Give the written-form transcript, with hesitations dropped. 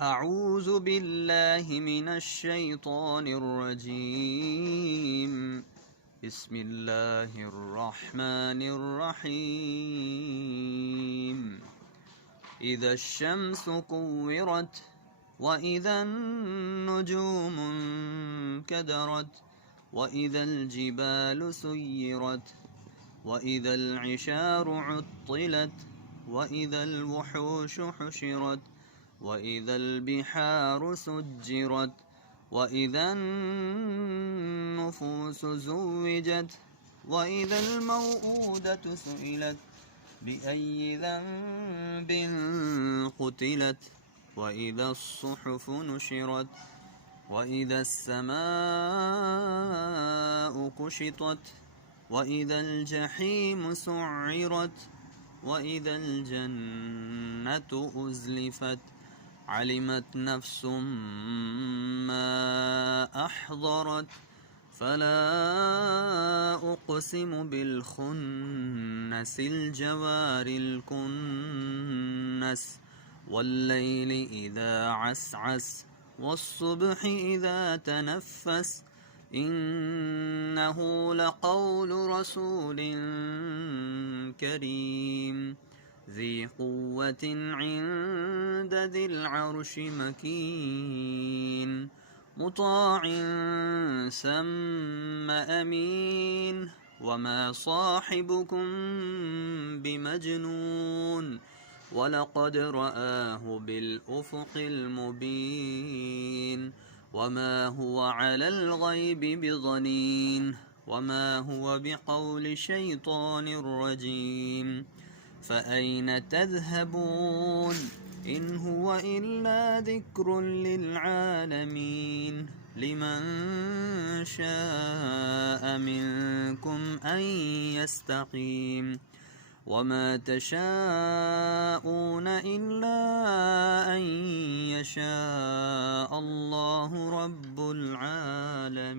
أعوذ بالله من الشيطان الرجيم. بسم الله الرحمن الرحيم. إذا الشمس كورت وإذا النجوم انكدرت وإذا الجبال سيرت وإذا العشار عطلت وإذا الوحوش حشرت وإذا البحار سجرت وإذا النفوس زوجت وإذا الموءودة سئلت بأي ذنب قتلت وإذا الصحف نشرت وإذا السماء كشطت وإذا الجحيم سعرت وإذا الجنة أزلفت علمت نفس ما أحضرت فلا أقسم بالخنس الجوار الكنس والليل إذا عسعس والصبح إذا تنفس إنه لقول رسول كريم ذي قوة عند ذي العرش مكين مطاع ثم أمين وما صاحبكم بمجنون ولقد رآه بالأفق المبين وما هو على الغيب بضنين وما هو بقول شيطان رجيم فأين تذهبون إن هو إلا ذكر للعالمين لمن شاء منكم أن يستقيم وما تشاءون إلا أن يشاء الله رب العالمين.